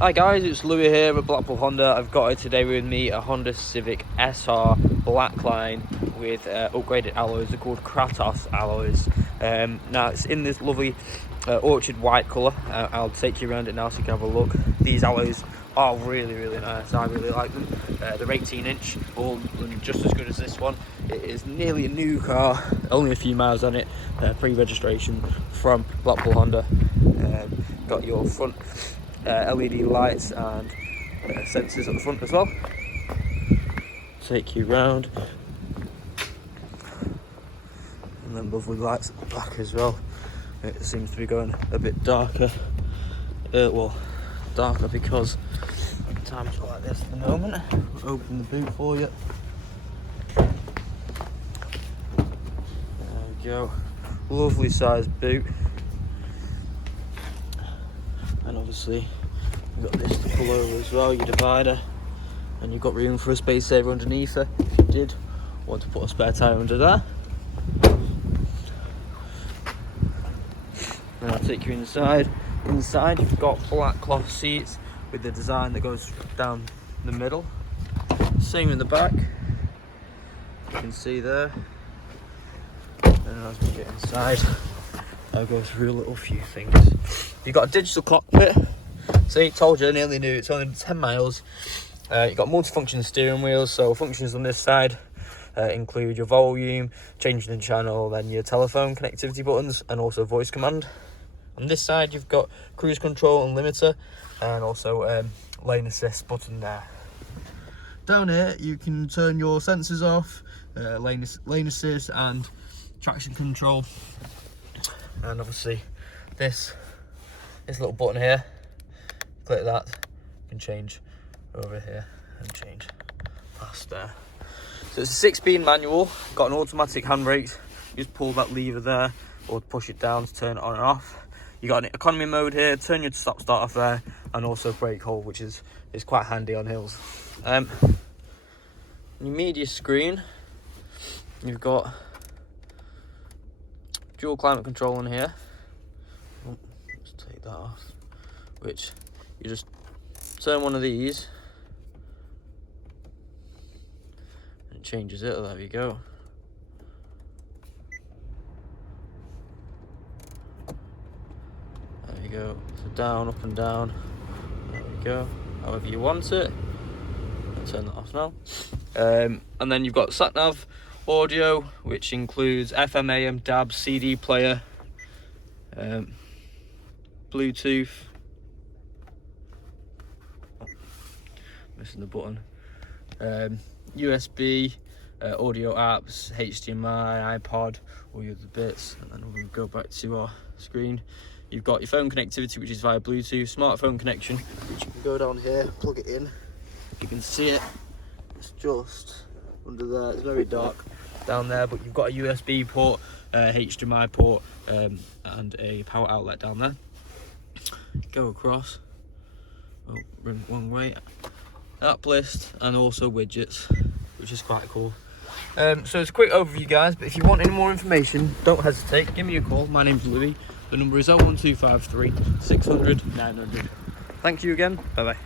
Hi guys, it's Louis here at Blackpool Honda. I've got today with me a Honda Civic SR Blackline with upgraded alloys. They're called Kratos alloys. Now it's in this lovely orchid white colour. I'll take you around it now so you can have a look. These alloys are really nice. I really like them. They're 18-inch, all just as good as this one. It is nearly a new car, only a few miles on it, pre-registration from Blackpool Honda. Got your front LED lights and sensors at the front as well. Take you round, and then lovely lights at the back as well. It seems to be going a bit darker. Well, darker because times like this at the moment. I'll open the boot for you. There we go. Lovely sized boot. And obviously you've got this to pull over as well, your divider, and you've got room for a space saver underneath it if you did want to put a spare tyre under there. And I'll take you inside. Inside you've got black cloth seats with the design that goes down the middle. Same in the back, you can see there. And as we get inside, I'll go through a little few things. You've got a digital cockpit. See, told you, I nearly knew. It's only 10 miles. You've got multifunction steering wheels. So functions on this side include your volume, changing the channel, then your telephone connectivity buttons, and also voice command. On this side, you've got cruise control and limiter, and also lane assist button there. Down here, you can turn your sensors off, lane assist, and traction control. And obviously this little button here, click that, you can change over here and change past there. So it's a 6-speed manual, got an automatic handbrake. You just pull that lever there or push it down to turn it on and off. You got an economy mode here, turn your stop start off there, and also brake hold, which is quite handy on hills. Your media screen, you've got dual climate control in here. Let's take that off. Which you just turn one of these and it changes it. There we go. There we go. So down, up and down. There we go. However you want it. I'll turn that off now. And then you've got sat nav audio, which includes FM, AM, DAB, CD player, Bluetooth, missing the button, USB, audio apps, HDMI, iPod, all your other bits. And then we'll go back to our screen. You've got your phone connectivity, which is via Bluetooth, smartphone connection, which you can go down here, plug it in. You can see it. It's just under there. It's very dark down there, but you've got a USB port, HDMI port, and a power outlet down there. Go across. Oh, one way. App list and also widgets, which is quite cool. So it's a quick overview, guys. But if you want any more information, don't hesitate. Give me a call. My name's Louis. The number is 01253 600 900. Thank you again. Bye bye.